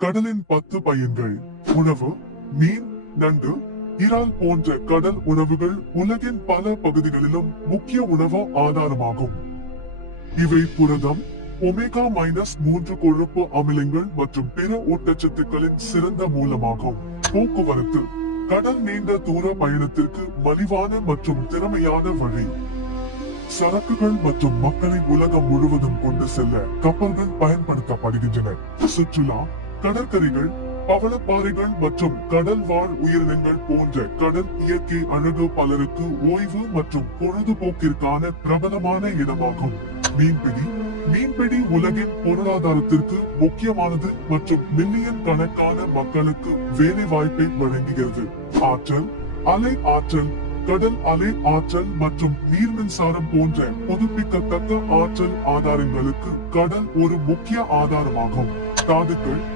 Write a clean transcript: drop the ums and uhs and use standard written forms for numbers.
கடலின் 10 பயன்கள். உணவு. மீன், நண்டு, இறால் போன்ற கடல் உணவுகள் உலகின் பல பகுதிகளிலும் முக்கிய உணவு ஆதாரமாகும். இவை புரதம், ஒமேகா -3 கொழுப்பு அமிலங்கள் மற்றும் பிற ஊட்டச்சத்துக்களின் சிறந்த மூலமாகும். போக்குவரத்து. கடல் நீண்ட தூர பயணத்திற்கு மலிவான மற்றும் திறமையான வழி. சரக்குகள் மற்றும் மக்களை உலகம் முழுவதும் கொண்டு செல்ல கப்பல்கள் பயன்படுத்தப்படுகின்றன. சுற்றுலா. கடற்கரைகள், பவளப்பாறைகள் மற்றும் கடல் வாழ் உயிரினங்கள் போன்ற கடல் இயற்கை அழகு பலருக்கு ஓய்வு மற்றும் பொழுதுபோக்கிற்கான பிரபலமான இடமாகும். மீன்பிடி. மீன்பிடி உலகின் பொருளாதாரத்திற்கு முக்கியமானது மற்றும் மில்லியன் கணக்கான மக்களுக்கு வேலை வாய்ப்பை வழங்குகிறது. ஆற்றல். அலை ஆற்றல். கடல் அலை ஆற்றல் மற்றும் நீர் மின்சாரம் போன்ற புதுப்பிக்கத்தக்க ஆற்றல் ஆதாரங்களுக்கு கடல் ஒரு முக்கிய ஆதாரமாகும். தாதுக்கள்.